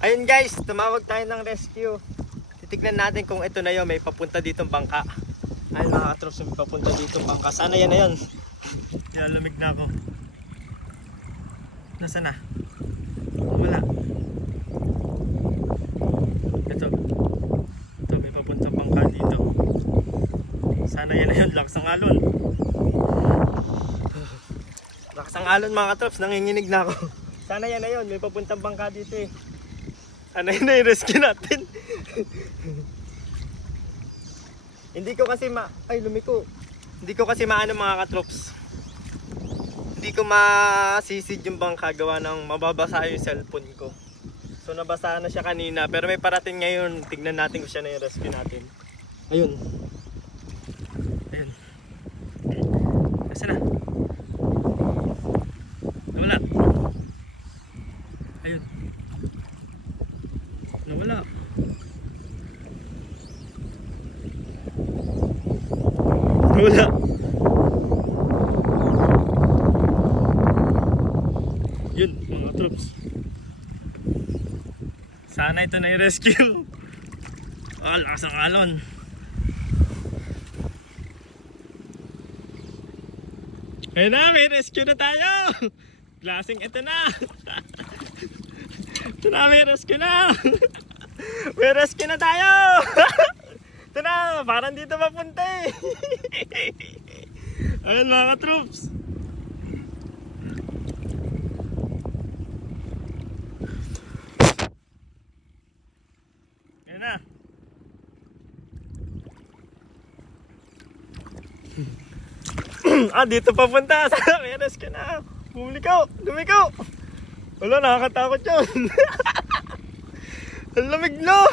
Ayun guys, tumawag tayo ng rescue. Titignan natin kung ito na yun, may papunta ditong bangka. Ayun mga katrops, may papunta ditong bangka. Sana yan na yun. Lamig na ako. Nasaan na? Wala. Ito, may papuntang bangka dito. Sana yan na yun, lakas ang alon. Lakas ang alon mga katrops, nanginginig na ako. Sana yan na yun, may papuntang bangka dito eh. Sana yun na yung rescue natin. Hindi ko kasi lumiko. Hindi ko kasi maano mga katrops. Hindi ko masisid yung bangka gawa ng mababasa yung cellphone ko. So nabasa na siya kanina, pero may parating ngayon. Tignan natin kung siya na yung rescue natin. Ayun. Ayun. Nasaan na? Nawala. Ayun. Nawala. Nawala. Yun mga troops. Sana ito na i-rescue. Oh, lakas ang alon. Ayun na, may rescue na tayo. Klaseng ito na. Ito na, may rescue na. May rescue na tayo. Ito na, parang dito mapunta eh. Ayun mga troops. Ayun na. Dito papunta. May rescue na. Lumiko. Wala, nakakatakot yun. Ang lamig na.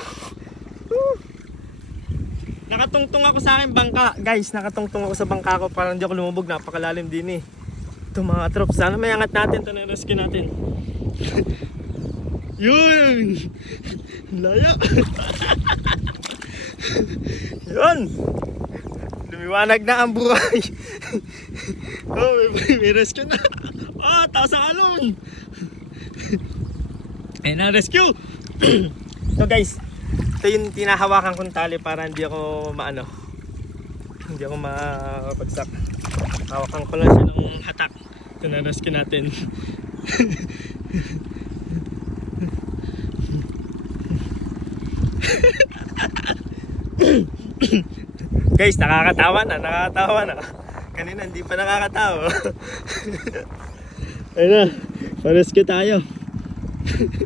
Nakatungtong ako sa aking bangka. Guys, nakatungtong ako sa bangka ko para hindi ako lumubog. Napakalalim din eh. Ito mga troops. Sana may angat natin. Ito na yung rescue natin. Yun. Laya. Yun. Lumiwanag na ang buhay. Oh, may rescue na. Taas ang alon. Ayun na, rescue. So guys, ito yung tinahawakan kong tali para hindi ako hindi ako mapagsak. Hawakan ko lang siya ng hatak. Ito na rescue natin. Guys, nakakatawa na. Kanina hindi pa nakakatawa. Ayun na, pa-rescue tayo.